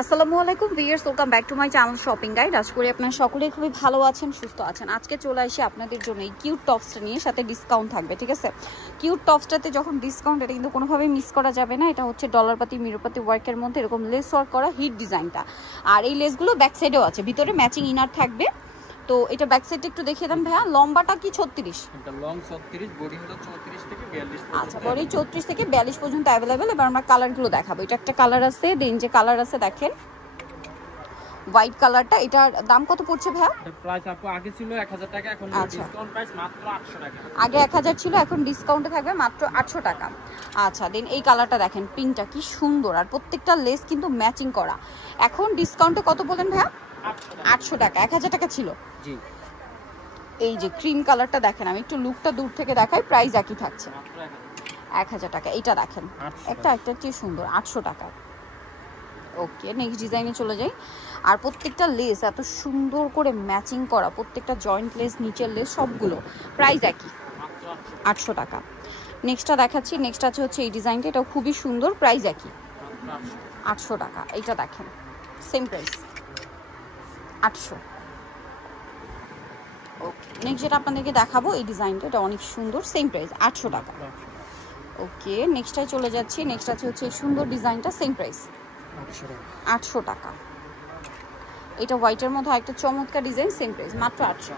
আসসালামু আলাইকুম viewers, welcome back to my channel shopping guide. আশা করি আপনারা সকলেই খুবই ভালো আছেন, সুস্থ আছেন। আজকে চলে আসি আপনাদের জন্য এই কিউট টপসটা নিয়ে, সাথে ডিসকাউন্ট থাকবে। ঠিক আছে, কিউট টপসটাতে যখন ডিসকাউন্ট, এটা কিন্তু কোনোভাবেই মিস করা যাবে না। এটা হচ্ছে ডলারপাতি মিররপাতি ওয়ার্কের মধ্যে এরকম লেস ওয়ার্ক করা হিট ডিজাইনটা, আর এই লেসগুলো ব্যাক সাইডেও আছে, ভিতরে ম্যাচিং ইনার থাকবে। তো এটা ব্যাক সাইডটা একটু দেখিয়ে দেন ভাইয়া। লম্বাটা কি 36? এটা লং 36, বডি হলো 34 থেকে 42 পর্যন্ত। আচ্ছা, বডি 34 থেকে 42 পর্যন্ত अवेलेबल। এবার আমরা কালারগুলো দেখাবো। এটা একটা কালার আছে, দেন যে কালার আছে দেখেন হোয়াইট কালারটা। এটার দাম কত পড়ছে ভাইয়া? এটা প্রাইস আপু আগে ছিল 1000 টাকা, এখন ডিসকাউন্ট প্রাইস মাত্র 800 টাকা। আগে 1000 ছিল, এখন ডিসকাউন্টে থাকবে মাত্র 800 টাকা। আচ্ছা, দেন এই কালারটা দেখেন, পিঙ্কটা কি সুন্দর, আর প্রত্যেকটা লেস কিন্তু ম্যাচিং করা। এখন ডিসকাউন্টে কত বলেন ভাইয়া? 800 টাকা। 1000 টাকা ছিল। জি। এই যে ক্রিম কালারটা দেখেন, আমি একটু লুকটা দূর থেকে দেখাই, প্রাইস একই থাকছে মাত্র 1000 টাকা। এটা দেখেন, একটা চেয়ে সুন্দর, 800 টাকা। ওকে, নেক্সট ডিজাইনে চলে যাই। আর প্রত্যেকটা লেস এত সুন্দর করে ম্যাচিং করা, প্রত্যেকটা জয়েন্ট লেস, নিচের লেস সবগুলো প্রাইস একই, 800 টাকা। নেক্সটটা দেখাচ্ছি। নেক্সট আছে হচ্ছে এই ডিজাইনটা, এটাও খুবই সুন্দর, প্রাইস একই, 800 টাকা। এইটা দেখেন, সেম প্রাইস, 800। ওকে, নেক্সট যেটা আপনাদেরকে দেখাবো এই ডিজাইনটা, এটা অনেক সুন্দর, সেম প্রাইস 800 টাকা। ওকে, নেক্সটটায় চলে যাচ্ছি। নেক্সট আছে হচ্ছে এই সুন্দর ডিজাইনটা, সেম প্রাইস 800 টাকা। এটা হোয়াইটের মধ্যে একটা চমৎকার ডিজাইন, সেম প্রাইস মাত্র 800।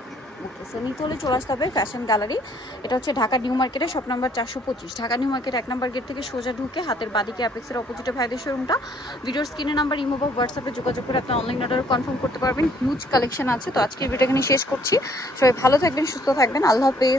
ওকে, সো নিতে হলে চলে আসতে হবে ফ্যাশন গ্যালারি। এটা হচ্ছে ঢাকা নিউ মার্কেটে, shop number 425, Dhaka new market 1 নম্বর গেট থেকে সোজা ঢুকে হাতের বাদিকে অ্যাপেক্সের অপোজিটে ভাইদের শোরুমটা। ভিডিওর স্ক্রিনে নাম্বার, ইমো বা হোয়াটসঅ্যাপে যোগাযোগ করে আপনি অনলাইন অর্ডার কনফার্ম করতে পারবেন। হিউজ কালেকশন আছে। তো আজকের ভিডিও এখানে শেষ করছি। সবাই ভালো থাকবেন, সুস্থ থাকবেন, আল্লাহ হাফেজ।